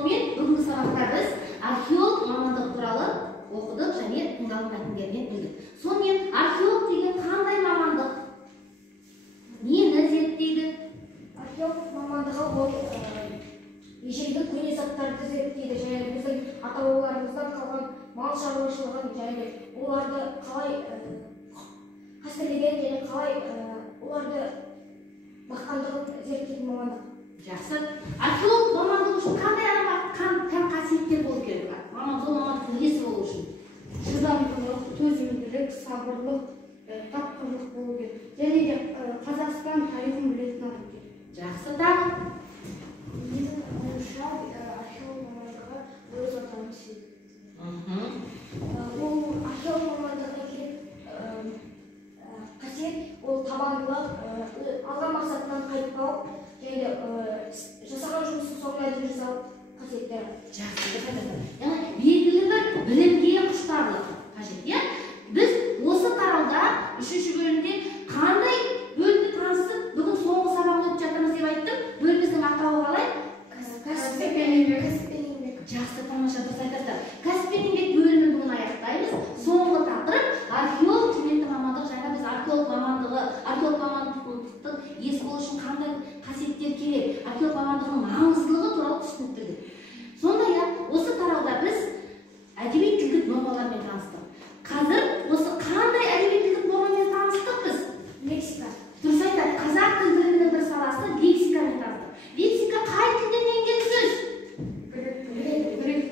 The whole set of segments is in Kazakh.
Сонымен бүгінгі сабақта біз археолог мамандығы туралы оқыдық және тыңдалым мәтіндерінен білдік. Сонымен археолог деген қандай мамандық? Нені зерттейді? Археолог мамандығы ол ежелгі көне заттарды зерттейді, және біздің ата-бабаларымыздан қалған мал шаруашылығын және оларды қалай қастерлеген және қалай оларды баққандығын зерттейтін мамандық. Жақсы. Археолог мамандығы үшін қандай тән қасиеттер болу керек? Мамандықтың иесі болу үшін Шыдамдылық, төзімділік, сабырлық, тапқырлық болу керек. Және де Қазақстан тарихын білетін адам керек. Жақсы. Тағы Менің ойымша археолог мамандығы өз отанын сүйеді. Ол археолог мамандығына керек қасиет, ол табандылық, алған мақсатынан қайтпау, және жасаған жұмысын соңына дейін жасау қасиеттері. Жақсы. Яғни белгілі бір білімге құштарлық қажет, иә? Біз осы тарауда үшінші бөлімде қандай бөлімді таныстық, бүгін соңғы сабағын өтіп жатырмыз деп айттым. Бөліміміздің атауы қалай? Кәсіп пен еңбек. Жақсы, тамаша, дұрыс айтасыздар. Кәсіп пен еңбек бөлімін бүгін аяқтаймыз. Соңғы тақырып археолог құрметті мамандық. Жаңа біз археолог мамандықтың иесі болу үшін қандай қасиеттер керек, археолог мамандығының маңыздылығы туралы түсініктірдік. Сондай-ақ осы тарауда біз әдеби тілдік нормалармен таныстық. Қазір осы қандай әдеби тілдік нормамен таныстық біз? Лексика. Дұрыс айтады. Қазақ тіл білімінің бір саласы лексикамен таныстық. Лексика қай тілден енген сөз?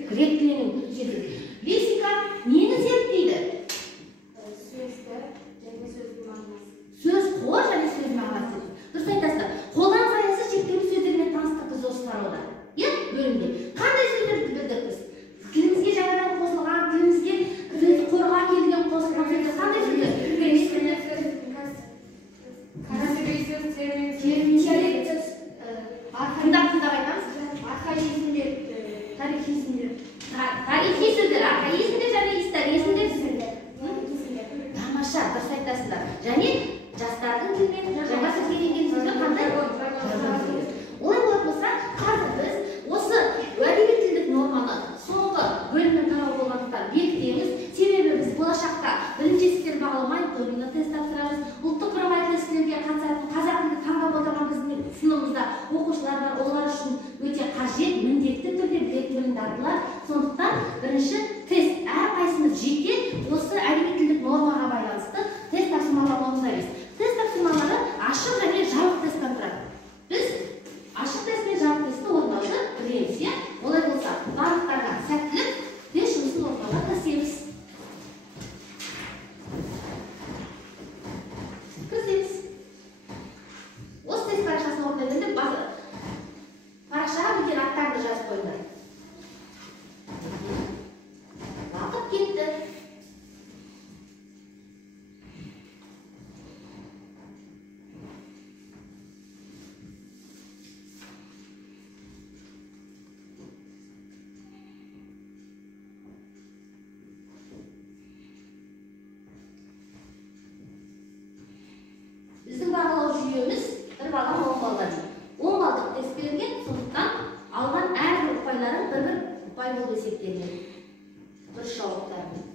Грек тілінен келген. Лексика нені зерттейді? Сөзді және сөздің мағынасы. Сөз қор және сөз мағынасы. Дұрыс айтасыздар. Қолданыс аясы шектеулі сөздермен таныстық біз осы тарауда. Иә, бөлімде. Қандай сөздерді білдік біз? Тілімізге жаңадан қосылған, тілімізге сөз қорға келген қосылған сөздер қандай сөздер? Кәсіби сөз, термин, сөз, Тыңдап айтамыз. архаизмдер, тарихизмдер. Тарихи сөздер, архаизмдер және историзмдер сөздер. Тамаша, дұрыс айтасыздар. Және жастардың тілімен жаңа сөзге енген сөздер қандай? Олай болатын болса, қазір біз осы әдеби тілдік норманы соңғы бөлімнен тарау болғандықтан бекітеміз. Себебі біз болашақта білім жетістіктерін бағаламай домино тест тапсырамыз. Ұлттық бірыңғай тестілеуге қатысатын қазақ тілді таңдап отырған біздің сыныбымызда оқушылар бар. Олар үшін өте қажет, міндетті түрде білетін білім дағдылар. Сондықтан бірінші тест әрқайсымыз жеке осы әдеби тілдік нормаға байланысты тест тапсырмаларымыз емес. Тест тапсырмалары ашық және жабық тесттен тұрады. Біз ашық тест пен жабық тестті орындауды білеміз, иә? Олай болса, барлықтарға сәттілік, тест жұмысын орындауға кірісеміз. Осы тест парақшасын орындайтын парақшаға білген аттарды жазып қойыңдар. Уақыт кетті. Біздің бағалау жүйеміз бір балдан 10 балға дейін. 10 балдық тест берілген, сондықтан алған әрбір ұпайлары бір-бір ұпай болып есептелінеді. Дұрыс жауаптармен.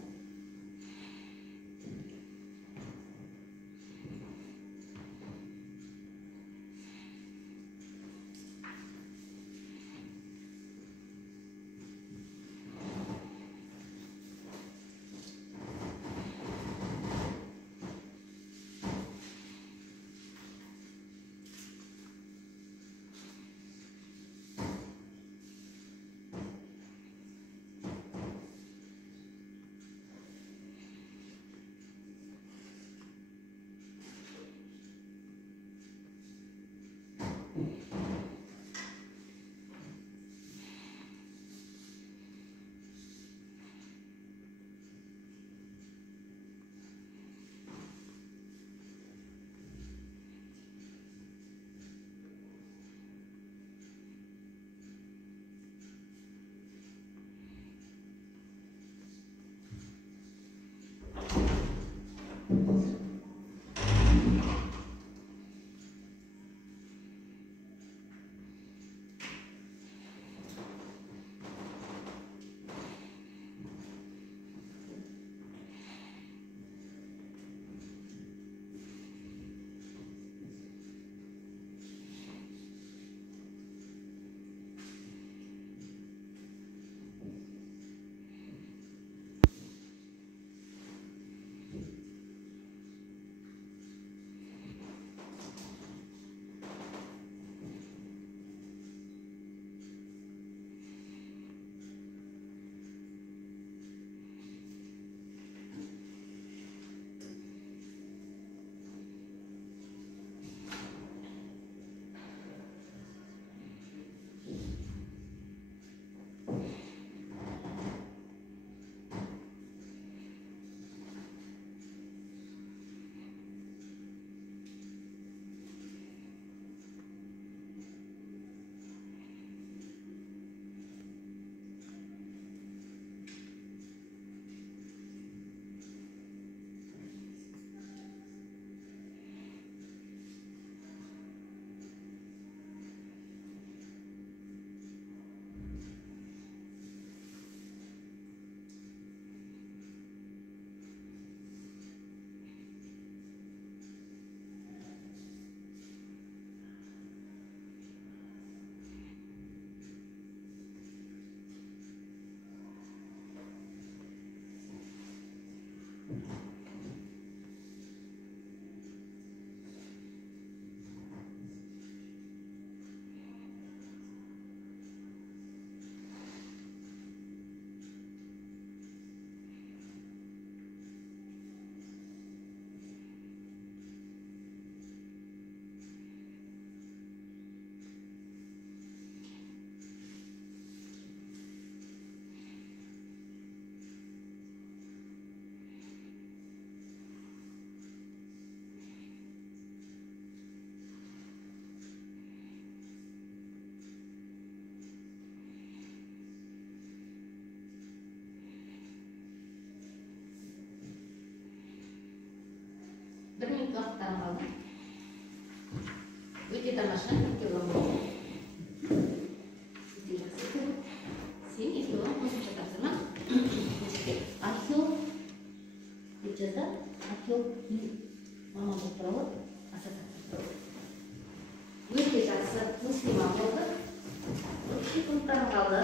tanımalı.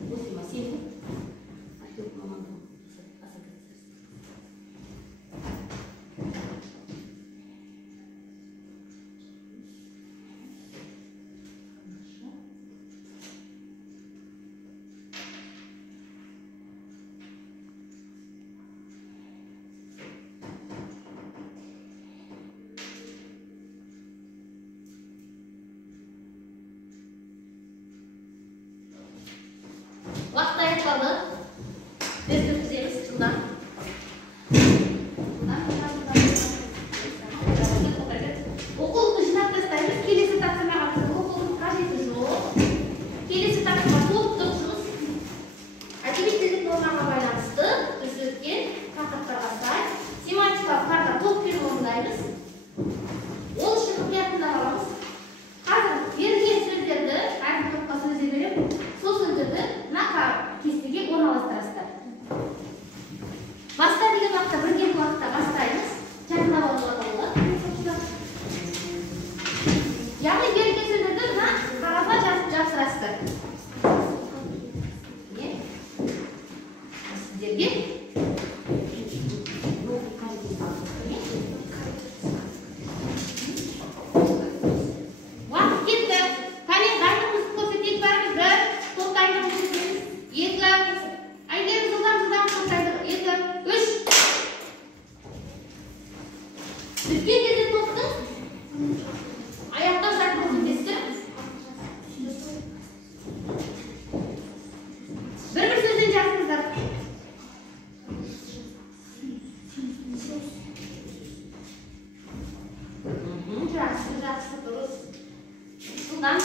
Bu masih akhir mamam. Waktu yang lalu, deskripsi tentang okul жинап тастаймыз. Келесі тапсырмаға біздің оқудың қажеті жоқ. Келесі тапсырма толықтық жұмыс. Әдеби тілдік нормаға байланысты біз өткен тақырыптарға сай семантикалық карта толықпен орындаймыз. Ол үшін мұқиятында аламыз. Қазір берілген сөздерді әрбір топқа сөздер беріп, сол сөздерді мына кестеге орналастырасыздар. Баста деген уақытта бірден уақытта бастаймыз. Жақындап алуға болады. Яғни берілген сөздерді мына қағазға жазып жапсырасыздар. Сіздерге уақыт кетті. Қане дайындығымызды көрсетейік бәріміз. Бір, тоқтаймыз. Екі, әйгерім жылдам тоқтайды. Екі, үш. Біткен кезде тоқтың. Аяқтан жартылып өтесіздер. Бір сөзден жазыңыздар. Жақсы, дұрыс. Жылдам.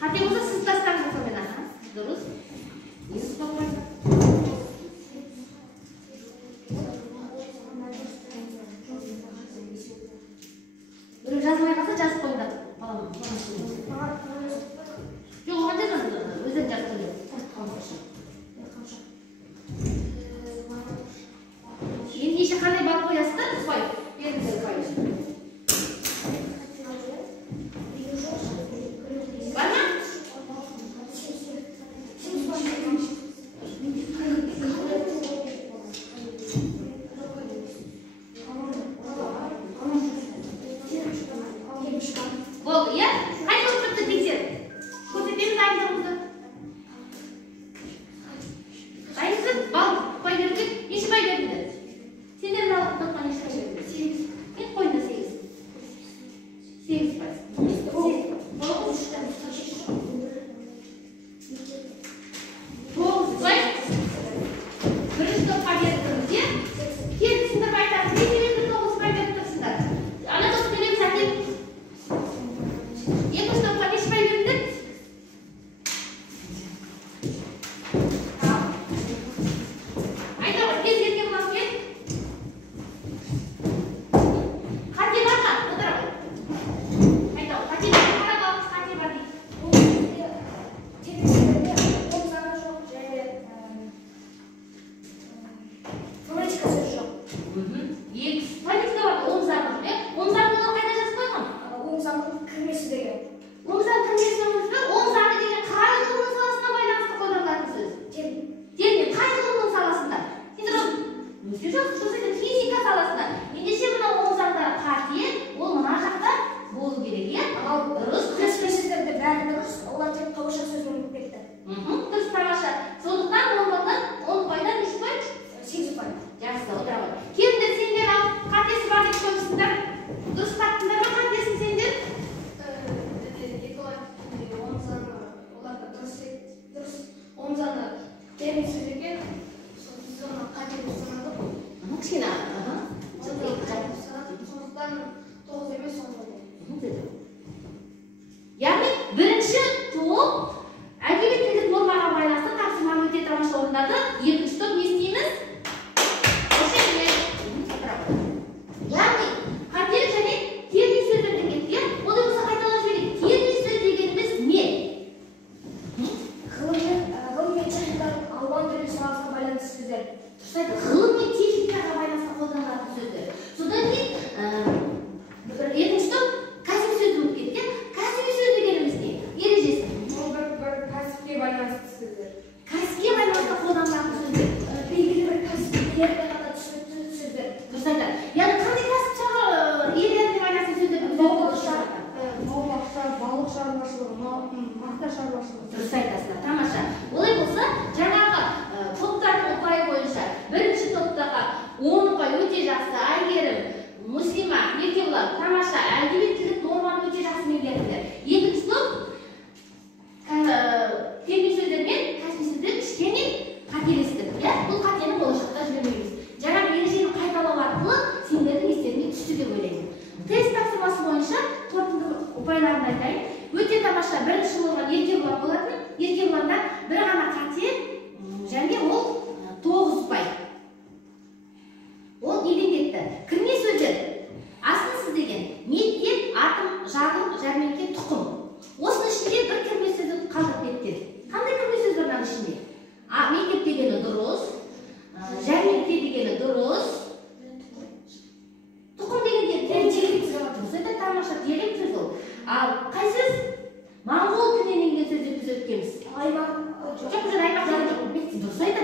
Hati khusus tas tangan pemenang. Біреу жазмай қалса жазып қойыңдар. Жоқ, оған жазасың, өзің жазып қойыңдар. Ендеше қандай бал қоясыздар? Қой, беріңіздер қой. Бар ма? Болды, иә? Қай болып бітті тексер? Көрсетеміз дайындығымызды. Дайынсыз бал қой бердік. Неше бай бердіңдер? Сендердің алып тұтқан неше бай бердіңдер? 8. Мен қойында 8. 8 бай. Бірінші топқа бердіңіз, иә? Келдіңіздер айтамыз. Не себепті 9 бай беріп тұрсыңдар? Ана топты береміз, әкел. Екінші топқа неше бай бердіңдер? Айта ғой, тез ерке қыласың ел. Қате бар ма? Отыра ғой. Айта ғой, қате бар. Қарап алыңыз, қате бар дейді. Фонетикасы жоқ. Фонетика бар, оң заңы. Оң заңы қайда жазып қойған? Оң заңның кірмесі деген. Оң заң кірмесіңіз бе? Оң заңы деген қай ғылымның саласына байланысты қолданылатын сөз? Термин қай ғылымның саласында? Сендер өзге жоқ, физика саласында. Ендеше мына оң заңдар қате, ол мына жақта болу керек, иә? Дұрыс. Кіріспе сөздерде бәрі дұрыс, олар тек қауашақ сөзбен кетті. Дұрыс, тамаша. Сондықтан 10 пайдан неше пай? 8 пай. Жақсы, отыра ғой. Келіңдер, сендер ал қатесі бар деп қойыпсыңдар. Дұрыс таптыңдар ма қатесін сендер? Оң заңы термин сөз екен, біз оны қате деп санадық. Кішкене. Сондықтан 9 емес 10 болды. Яғни бірінші топ әдеби тілдік нормаға байланысты тапсырманы өте тамаша орындады. Екінші топ не істейміз? Яғни қате және термин сөздерден кетті, иә? Ондай болса қайталап жіберейік. Термин сөз дегеніміз не? Ғылым мен техниканың алуан түрлі саласына байланысты сөздер. Дұрыс айтты. Ғылым мен техникаға байланысты қолданылатын сөздер. Содан кейін екінші топ кәсіби сөзді ұмытып кетті. Кәсіби сөз дегеніміз не? Ережесі. Ол бір кәсіпке байланысты сөздер. Кәсіпке байланысты қолданылатын сөздер. Белгілі бір кәсіпке ғана түсінікті сөздер. Дұрыс айтты. Яғни қандай кәсіп иелеріне байланысты сөздер? Бау-бақша, балық шаруашылығы, мақта шаруашылығы. Дұрыс айтасыздар, тамаша. Олай болса, жаңағы топтардың ұпайы бойынша бірінші топтағы 10 ұпай өте жақсы, Айгерім, Муслима, Еркебұлан, тамаша, әдеби тілдік норманы өте жақсы меңгердіңдер. Екінші топ термин сөздер мен кәсіби сөздер кішкене қателестік. Бұл қатені болашақта жібермейміз. Жаңағы ережені қайталау арқылы сендердің естеріңе түсті деп ойлаймын. Тест тапсырмасы бойынша қорытынды ұпайларын айтайын. Өте тамаша бірінші болған Еркебұлан болатын. Еркебұланда бір ғана қате және ол 9 ұпай. Ол неден кетті? Кірме сөздер. Асылсыз деген мектеп, атым, жағым, жәрмеңке, тұқым. Осының ішінде бір кірме сөзді қалдырып кетті. Қандай кірме сөз бар мынаның ішінде? Мектеп дегені дұрыс, жәрмеңке дегені дұрыс. Тұқым деген дұрыс, это тамаша диалект сөз ол. Ал қай сөз? Моңғол тілінен енген сөздер біз өткенбіз. Аймақ. Жоқ, бұл жерде аймақ жоқ. Дұрыс айтасың.